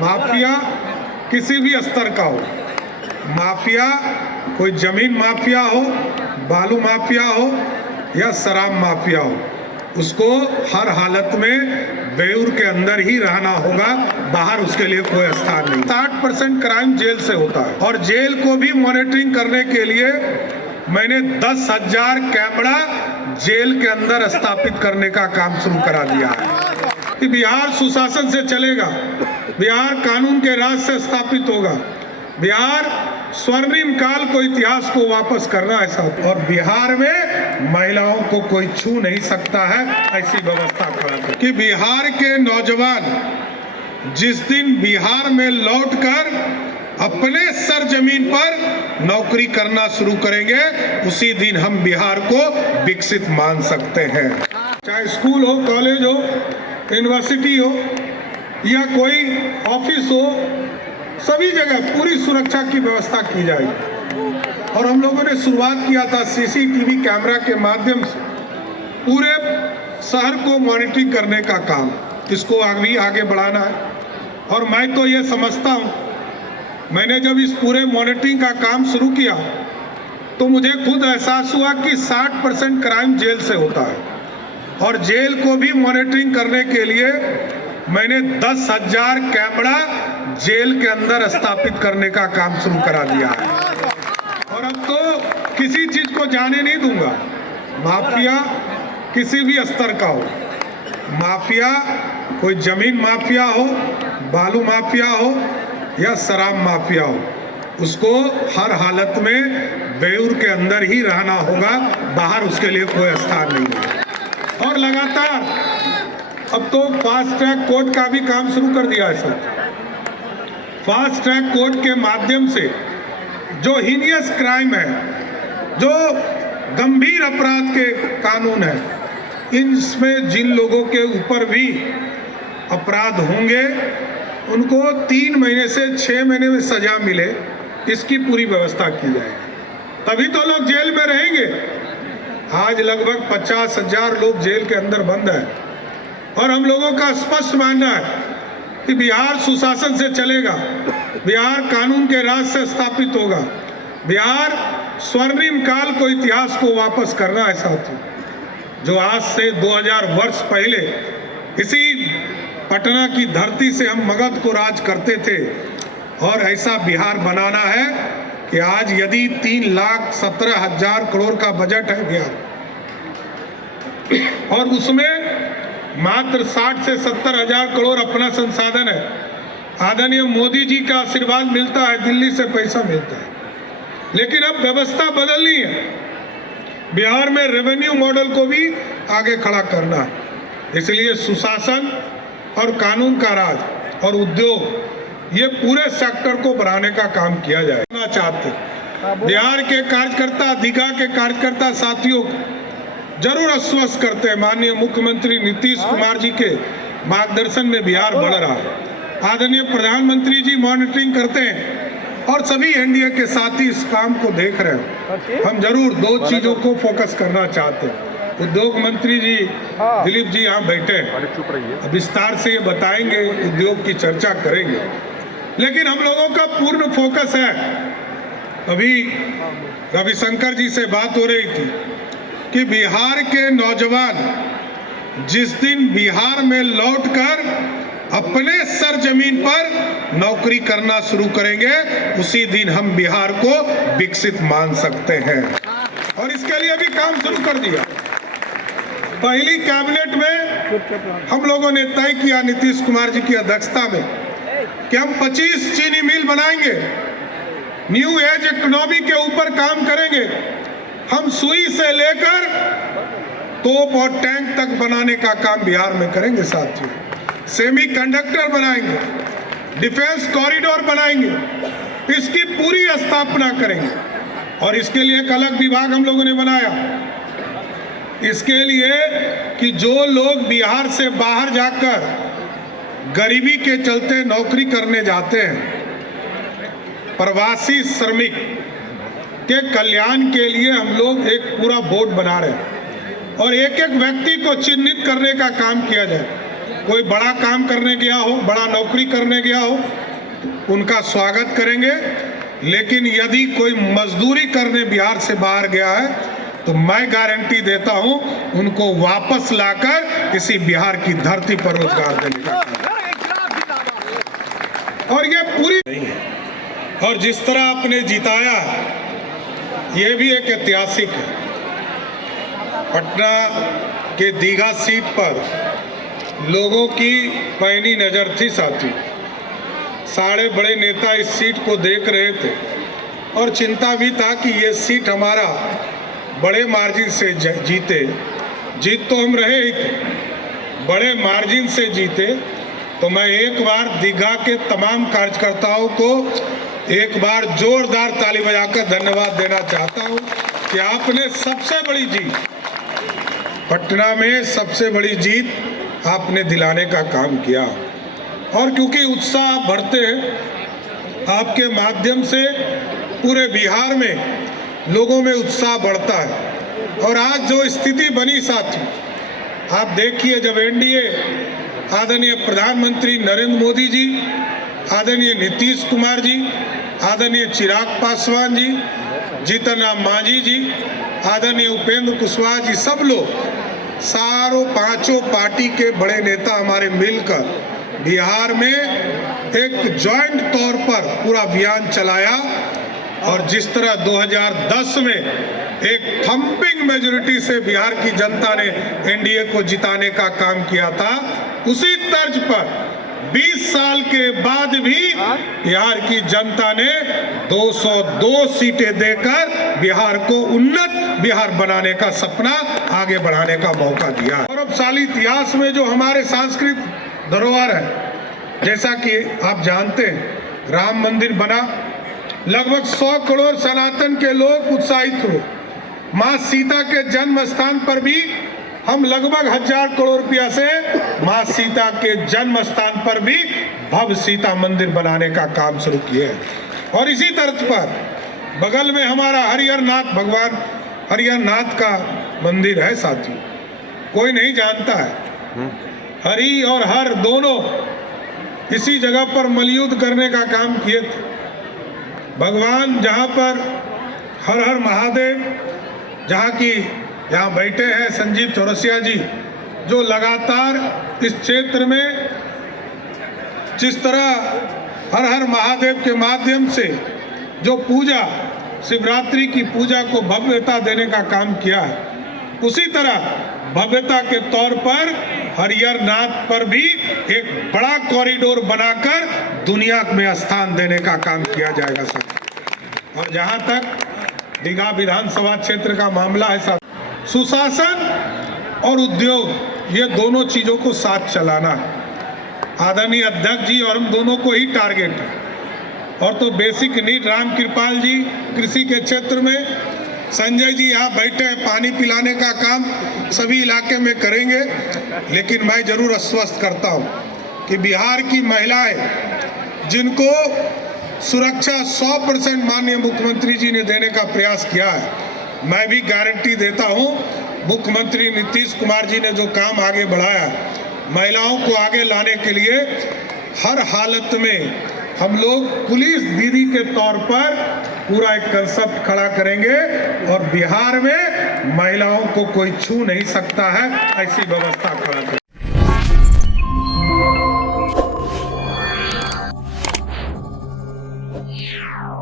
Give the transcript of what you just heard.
Mafia किसी भी स्तर का हो, माफिया कोई जमीन माफिया हो, बालू माफिया हो या शराब माफिया हो, उसको हर हालत में बेऊर के अंदर ही रहना होगा, बाहर उसके लिए कोई स्थान नहीं। 60% क्राइम जेल से होता है और जेल को भी मॉनिटरिंग करने के लिए मैंने 10,000 कैमरा जेल के अंदर स्थापित करने का काम शुरू करा दिया है कि बिहार सुशासन से चलेगा, बिहार कानून के राज से स्थापित होगा, बिहार स्वर्णिम काल को इतिहास को वापस करना है साहब, और बिहार में महिलाओं को कोई छू नहीं सकता है, ऐसी व्यवस्था करा कि बिहार के नौजवान जिस दिन बिहार में लौटकर अपने सरजमीन पर नौकरी करना शुरू करेंगे, उसी दिन हम बिहार को विकसित मान सकते हैं। चाहे स्कूल हो, कॉलेज हो, यूनिवर्सिटी हो या कोई ऑफिस हो, सभी जगह पूरी सुरक्षा की व्यवस्था की जाएगी। और हम लोगों ने शुरुआत किया था सीसीटीवी कैमरा के माध्यम से पूरे शहर को मॉनिटरिंग करने का काम, इसको आगे बढ़ाना है। और मैं तो ये समझता हूँ, मैंने जब इस पूरे मॉनिटरिंग का काम शुरू किया तो मुझे खुद एहसास हुआ कि 60% क्राइम जेल से होता है और जेल को भी मॉनिटरिंग करने के लिए मैंने 10,000 कैमरा जेल के अंदर स्थापित करने का काम शुरू करा दिया है। और अब तो किसी चीज को जाने नहीं दूंगा, माफिया किसी भी स्तर का हो, माफिया कोई जमीन माफिया हो, बालू माफिया हो या शराब माफिया हो, उसको हर हालत में बेऊर के अंदर ही रहना होगा, बाहर उसके लिए कोई स्थान नहीं है। और लगातार अब तो फास्ट ट्रैक कोर्ट का भी काम शुरू कर दिया है सर। फास्ट ट्रैक कोर्ट के माध्यम से जो हीनियस क्राइम है, जो गंभीर अपराध के कानून है, इनमें जिन लोगों के ऊपर भी अपराध होंगे उनको 3 महीने से 6 महीने में सजा मिले, इसकी पूरी व्यवस्था की जाएगी, तभी तो लोग जेल में रहेंगे। आज लगभग 50,000 लोग जेल के अंदर बंद हैं और हम लोगों का स्पष्ट मानना है कि बिहार सुशासन से चलेगा, बिहार कानून के राज से स्थापित होगा, बिहार स्वर्णिम काल को इतिहास को वापस करना है साथियों। जो आज से 2000 वर्ष पहले इसी पटना की धरती से हम मगध को राज करते थे, और ऐसा बिहार बनाना है कि आज यदि 3,17,000 करोड़ का बजट है बिहार, और उसमें मात्र 60 से 70,000 करोड़ अपना संसाधन है, आदरणीय मोदी जी का आशीर्वाद मिलता है, दिल्ली से पैसा मिलता है, लेकिन अब व्यवस्था बदलनी है, बिहार में रेवेन्यू मॉडल को भी आगे खड़ा करना है। इसलिए सुशासन और कानून का राज और उद्योग, ये पूरे सेक्टर को बढ़ाने का काम किया जाए। चाहते बिहार के कार्यकर्ता, दीघा के कार्यकर्ता साथियों जरूर आश्वस्त करते हैं, माननीय मुख्यमंत्री नीतीश कुमार जी के मार्गदर्शन में बिहार बढ़ रहा है। आदरणीय प्रधानमंत्री जी मॉनिटरिंग करते हैं और सभी एनडीए के साथी इस काम को देख रहे हैं। हम जरूर 2 चीजों को फोकस करना चाहते हैं। उद्योग मंत्री जी दिलीप जी यहाँ बैठे हैं, विस्तार से ये बताएंगे, उद्योग की चर्चा करेंगे, लेकिन हम लोगों का पूर्ण फोकस है। अभी रविशंकर जी से बात हो रही थी कि बिहार के नौजवान जिस दिन बिहार में लौटकर अपने सरजमीन पर नौकरी करना शुरू करेंगे, उसी दिन हम बिहार को विकसित मान सकते हैं। और इसके लिए भी काम शुरू कर दिया। पहली कैबिनेट में हम लोगों ने तय किया नीतीश कुमार जी की अध्यक्षता में कि हम 25 चीनी मिल बनाएंगे, न्यू एज इकोनॉमी के ऊपर काम करेंगे। हम सुई से लेकर तोप और टैंक तक बनाने का काम बिहार में करेंगे साथियों। सेमी कंडक्टर बनाएंगे, डिफेंस कॉरिडोर बनाएंगे, इसकी पूरी स्थापना करेंगे। और इसके लिए एक अलग विभाग हम लोगों ने बनाया, इसके लिए कि जो लोग बिहार से बाहर जाकर गरीबी के चलते नौकरी करने जाते हैं, प्रवासी श्रमिक के कल्याण के लिए हम लोग एक पूरा बोर्ड बना रहे हैं और एक एक व्यक्ति को चिन्हित करने का काम किया जाए। कोई बड़ा काम करने गया हो, बड़ा नौकरी करने गया हो, उनका स्वागत करेंगे। लेकिन यदि कोई मजदूरी करने बिहार से बाहर गया है तो मैं गारंटी देता हूं उनको वापस लाकर इसी बिहार की धरती पर रोजगार देने का और ये पूरी नहीं है। और जिस तरह आपने जिताया ये भी एक ऐतिहासिक है। पटना के दीघा सीट पर लोगों की पैनी नजर थी साथी, सारे बड़े नेता इस सीट को देख रहे थे और चिंता भी था कि ये सीट हमारा बड़े मार्जिन से जीते। जीत तो हम रहे ही थे, बड़े मार्जिन से जीते। तो मैं एक बार दीघा के तमाम कार्यकर्ताओं को एक बार जोरदार ताली बजाकर धन्यवाद देना चाहता हूं कि आपने सबसे बड़ी जीत, पटना में सबसे बड़ी जीत आपने दिलाने का काम किया। और क्योंकि उत्साह बढ़ते हैं, आपके माध्यम से पूरे बिहार में लोगों में उत्साह बढ़ता है। और आज जो स्थिति बनी साथी, आप देखिए, जब एनडीए आदरणीय प्रधानमंत्री नरेंद्र मोदी जी, आदरणीय नीतीश कुमार जी, आदरणीय चिराग पासवान जी, जीतन राम मांझी जी, आदरणीय उपेंद्र कुशवाहा जी, सब लोग सारों पांचों पार्टी के बड़े नेता हमारे मिलकर बिहार में एक जॉइंट तौर पर पूरा अभियान चलाया। और जिस तरह 2010 में एक थंपिंग मेजॉरिटी से बिहार की जनता ने एनडीए को जिताने का काम किया था, उसी तर्ज पर 20 साल के बाद भी बिहार की जनता ने 202 सीटें देकर बिहार को उन्नत बिहार बनाने का सपना आगे बढ़ाने का मौका दिया। गौरवशाली इतिहास में जो हमारे सांस्कृतिक धरोहर है, जैसा कि आप जानते हैं, राम मंदिर बना, लगभग 100 करोड़ सनातन के लोग उत्साहित हुए। मां सीता के जन्म स्थान पर भी हम लगभग 1000 करोड़ रुपया से मां सीता के जन्म स्थान पर भी भव्य सीता मंदिर बनाने का काम शुरू किए। और इसी तर्ज पर बगल में हमारा हरिहर नाथ, भगवान हरिहर नाथ का मंदिर है साथी, कोई नहीं जानता है। हरि और हर दोनों इसी जगह पर मलयुद्ध करने का काम किए थे। भगवान जहाँ पर हर हर महादेव, जहाँ की यहाँ बैठे हैं संजीव चौरसिया जी, जो लगातार इस क्षेत्र में जिस तरह हर हर महादेव के माध्यम से जो पूजा, शिवरात्रि की पूजा को भव्यता देने का काम किया है, उसी तरह भव्यता के तौर पर हरिहर नाथ पर भी एक बड़ा कॉरिडोर बनाकर दुनिया में स्थान देने का काम किया जाएगा सर। और जहां तक दीघा विधानसभा क्षेत्र का मामला है सर, सुशासन और उद्योग, ये दोनों चीजों को साथ चलाना है। आदरणीय अध्यक्ष जी और हम दोनों को ही टारगेट है। और तो बेसिक नीड राम कृपाल जी कृषि के क्षेत्र में, संजय जी यहाँ बैठे हैं, पानी पिलाने का काम सभी इलाके में करेंगे। लेकिन मैं जरूर आश्वस्त करता हूँ कि बिहार की महिलाएं जिनको सुरक्षा 100% माननीय मुख्यमंत्री जी ने देने का प्रयास किया है, मैं भी गारंटी देता हूँ मुख्यमंत्री नीतीश कुमार जी ने जो काम आगे बढ़ाया, महिलाओं को आगे लाने के लिए हर हालत में हम लोग पुलिस दीदी के तौर पर पूरा एक कंसेप्ट खड़ा करेंगे और बिहार में महिलाओं को कोई छू नहीं सकता है, ऐसी व्यवस्था खड़ा करेंगे। Yeah.